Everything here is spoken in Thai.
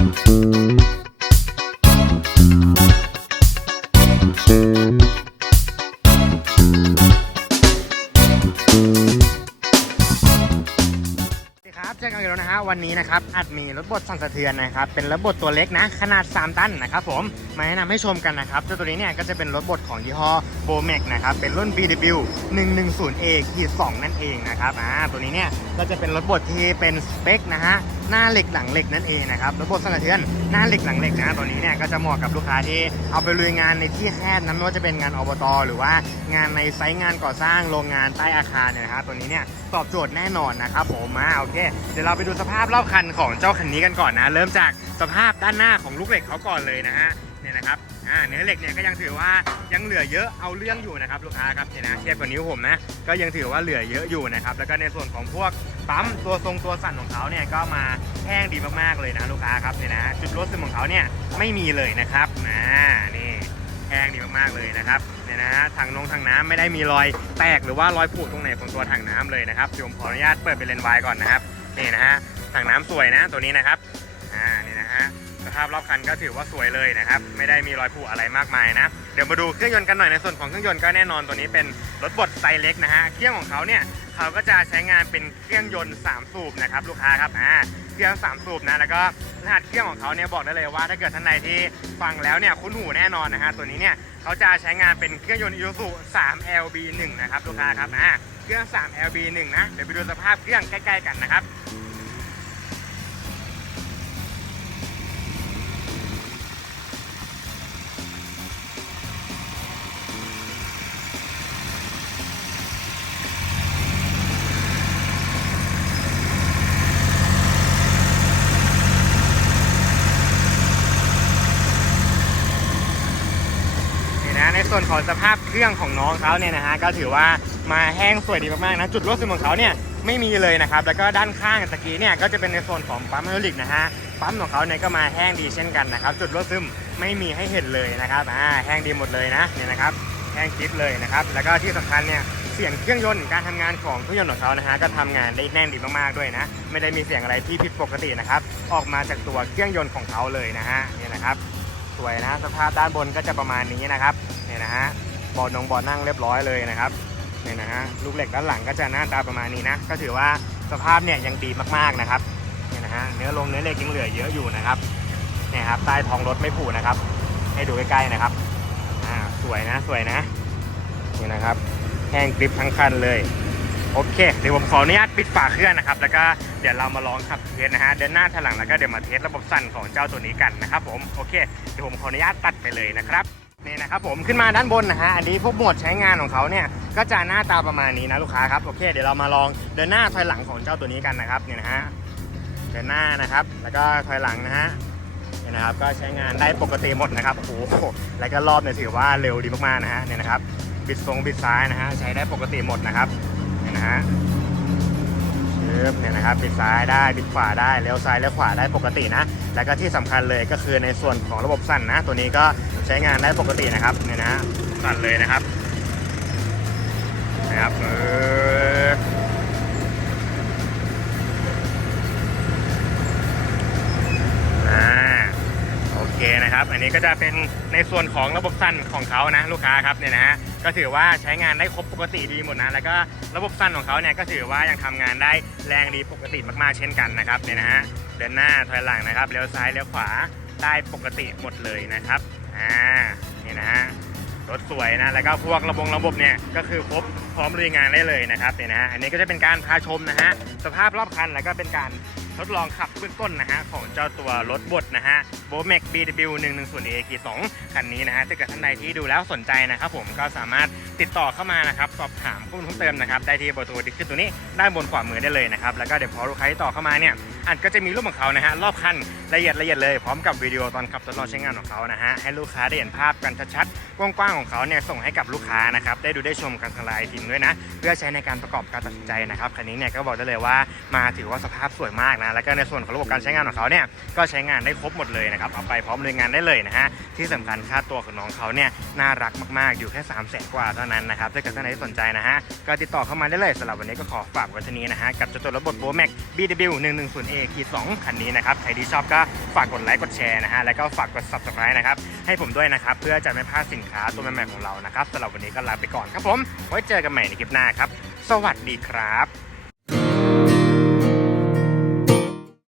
สวัสดีครับเจอกันอีกแล้วนะฮะวันนี้นะครับอัดมีรถบดสั่นสะเทือนนะครับเป็นรถบดตัวเล็กนะ ขนาด 3 ตันนะครับผมมาแนะนำให้ชมกันนะครับเจ้าตัวนี้เนี่ยก็จะเป็นรถบดของยี่ห้อโบเมกนะครับเป็นรุ่น BW 110A ขีด2นั่นเองนะครับอ่าตัวนี้เนี่ยก็จะเป็นรถบดที่เป็นสเปคนะฮะ หน้าเหล็กหลังเหล็กนั่นเองนะครับรถบดสั่นสะเทือนหน้าเหล็กหลังเหล็กนะตัวนี้เนี่ยก็จะเหมาะกับลูกค้าที่เอาไปลุยงานในที่แคบนั้นไม่ว่าจะเป็นงานอบต หรือว่างานในไซต์งานก่อสร้างโรงงานใต้อาคารเนี่ยนะฮะตัวนี้เนี่ยตอบโจทย์แน่นอนนะครับผมมาโอเคเดี๋ยวเราไปดูสภาพรอบคันของเจ้าคันนี้กันก่อนนะ เริ่มจากสภาพด้านหน้าของลูกเหล็กเขาก่อนเลยนะฮะเนี่ยนะครับเนื้อเหล็กเนี่ยก็ยังถือว่ายังเหลือเยอะเอาเรื่องอยู่นะครับลูกค้าครับเนี่ยนะเทียบกับนิ้วผมนะก็ยังถือว่าเหลือเยอะอยู่นะครับแล้วก็ในส่วนของพวก ปั๊มตัวทรงตัวสั่นของเขาเนี่ยก็มาแห้งดีมากๆเลยนะลูกค้าครับเนี่ยนะจุดรถซึมของเขาเนี่ยไม่มีเลยนะครับอ่านี่แห้งดีมากๆเลยนะครับเนี่ยนะฮะถังนงถังน้ำไม่ได้มีรอยแตกหรือว่ารอยผุตรงไหนของตัวถังน้ำเลยนะครับเดี๋ยวผมขออนุญาตเปิดเป็นเลนส์วายก่อนนะครับนี่นะฮะถังน้ำสวยนะตัวนี้นะครับ ภาพรอบคันก็ถือว่าสวยเลยนะครับไม่ได้มีรอยผุอะไรมากมายนะ เดี๋ยวมาดูเครื่องยนต์กันหน่อยในส่วนของเครื่องยนต์ก็แน่นอนตัวนี้เป็นรถบดไซส์เล็กนะฮะเครื่องของเขาเนี่ยเขาก็จะใช้งานเป็นเครื่องยนต์ 3 สูบนะครับลูกค้าครับอ่าเครื่อง 3 สูบนะแล้วก็รหัสเครื่องของเขาเนี่ยบอกได้เลยว่า ถ้าเกิดท่านใดที่ฟังแล้วเนี่ยคุ้นหูแน่นอนนะฮะตัวนี้เนี่ยเขาจะใช้งานเป็นเครื่องยนต์ Isuzu 3 LB1 นะครับลูกค้าครับอ่าเครื่อง 3 LB1 นะเดี๋ยวไปดูสภาพเครื่องใกล้ ๆ กันนะครับ ส่วนของสภาพเครื่องของน้องเขาเนี่ยนะฮะก็ถือว่ามาแห้งสวยดีมากๆนะจุดรั่วซึมของเขาเนี่ยไม่มีเลยนะครับแล้วก็ด้านข้างตะกี้เนี่ยก็จะเป็นในโซนของปั๊มไฮดรอลิกนะฮะปั๊มของเขาเนี่ยก็มาแห้งดีเช่นกันนะครับจุดรั่วซึมไม่มีให้เห็นเลยนะครับอ่าแห้งดีหมดเลยนะเนี่ยนะครับแห้งคลิปเลยนะครับแล้วก็ที่สำคัญเนี่ยเสียงเครื่องยนต์การทำงานของเครื่องยนต์ของเขานะฮะก็ทำงานได้แน่นดีมากๆด้วยนะ ไม่ได้มีเสียงอะไรที่ผิดปกตินะครับออกมาจากตัวเครื่องยนต์ของเขาเลยนะฮะเนี่ยนะครับ สวยนะสภาพด้านบนก็จะประมาณนี้นะครับเนี่ยนะฮะบอลนงบอลนั่งเรียบร้อยเลยนะครับเนี่ยนะฮะลูกเหล็กด้านหลังก็จะหน้าตาประมาณนี้นะ ก็ถือว่าสภาพเนี่ยยังดีมากๆนะครับเนี่ยนะฮะเนื้อลงเนื้อเหล็กยังเหลือเยอะอยู่นะครับเนี่ยครับใต้ท้องรถไม่ผุนะครับ ให้ดูใกล้ๆนะครับอ่าสวยนะสวยนะนี่นะครับแห้งกริบทั้งคันเลย โอเค เดี๋ยวผมขออนุญาตปิดฝาเครื่องนะครับ แล้วก็เดี๋ยวเรามาลองขับเทสนะฮะ เดินหน้าถอยหลังแล้วก็เดี๋ยวมาเทสระบบสั่นของเจ้าตัวนี้กันนะครับผม โอเค เดี๋ยวผมขออนุญาตตัดไปเลยนะครับนี่นะครับผมขึ้นมาด้านบนนะฮะอันนี้พวกโหมดใช้งานของเขาเนี่ยก็จะหน้าตาประมาณนี้นะลูกค้าครับโอเคเดี๋ยวเรามาลองเดินหน้าถอยหลังของเจ้าตัวนี้กันนะครับเนี่ยนะฮะเดินหน้านะครับ แล้วก็ถอยหลังนะฮะเนี่ยนะครับก็ใช้งานได้ปกติหมดนะครับโอ้โหแล้วก็รอบเนี่ยถือว่าเร็วดีมากๆนะฮะเนี่ยนะครับบิดทรงบิดซ้ายนะฮะใช้ได้ปกติหมดนะครับ นี่ยนะฮะปึ๊บเนี่ยนะครับปิดซ้ายได้ปิดขวาได้เลี้ยวซ้ายเลี้ยวขวาได้ปกตินะ แล้วก็ที่สำคัญเลยก็คือในส่วนของระบบสั่นนะ ตัวนี้ก็ใช้งานได้ปกตินะครับเนี่ยนะสั่นเลยนะครับนะครับเออ นะครับ อันนี้ก็จะเป็นในส่วนของระบบสั่นของเขานะลูกค้าครับเนี่ยนะฮะก็ถือว่าใช้งานได้ครบปกติดีหมดนะแล้วก็ระบบสั่นของเขาเนี่ยก็ถือว่ายังทำงานได้แรงดีปกติมากๆเช่นกันนะครับเนี่ยนะฮะเดินหน้าถอยหลังนะครับเลี้ยวซ้ายเลี้ยวขวาได้ปกติหมดเลยนะครับอ่านี่นะฮะรถสวยนะแล้วก็พวกระบบระบบเนี่ยก็คือครบพร้อมลุยงานได้เลยนะครับเนี่ยนะฮะอันนี้ก็จะเป็นการพาชมนะฮะสภาพรอบคันแล้วก็เป็นการ ทดลองขับเบื้องต้นนะฮะของเจ้าตัวรถบดนะฮะโบเมก BW 1 1 0 A 2คันนี้นะฮะถ้าเกิดท่านใดที่ดูแล้วสนใจนะครับผมก็สามารถ ติดต่อเข้ามานะครับสอบถามข้อมูลเพิ่มเติมนะครับได้ที่เบอร์โทรที่ขึ้นตัวนี้ด้านบนขวามือได้เลยนะครับแล้วก็เดี๋ยวพอลูกค้าที่ต่อเข้ามาเนี่ยอันก็จะมีรูปของเขานะฮะรอบคันละเอียดละเอียดเลยพร้อมกับวิดีโอตอนขับทดลองใช้งานของเขานะฮะให้ลูกค้าได้เห็นภาพกันชัดๆกว้างๆของเขาเนี่ยส่งให้กับลูกค้านะครับได้ดูได้ชมกันทางไลน์ทีมด้วยนะ เพื่อใช้ในการประกอบการตัดสินใจนะครับคันนี้เนี่ยก็บอกได้เลยว่ามาถือว่าสภาพสวยมากนะแล้วก็ในส่วนของระบบการใช้งานของเขาเนี่ยก็ใช้งานได้ครบหมดเลยนะครับเอาไปพร้อมเลยงานได้เลยนะฮะที่สำคัญค่าตัวของน้องเขาเนี่ยน่ารักมากๆอยู่แค่3 0 0แสนกว่าเท่านั้นนะครับถ้าเกิดท่านใดที่สนใจนะฮะก็ติดต่อเข้ามาได้เลยสำหรับวันนี้ก็ขอฝากไว้เท่านี้นะฮะกับเจ้าตัวระบบโบแม็ก BW 1 1 0 A 2คันนี้นะครับใครที่ชอบก็ฝากกดไลค์กดแชร์นะฮะแล้วก็ฝากกด subscribe นะครับให้ผมด้วยนะครับเพื่อจะไม่พลาดสินค้าตัวใหม่ๆของเรานะครับสำหรับวันนี้ก็ลาไปก่อนครับผมไว้เจอกันใหม่ในคลิปหน้าครับสวัสดีครับ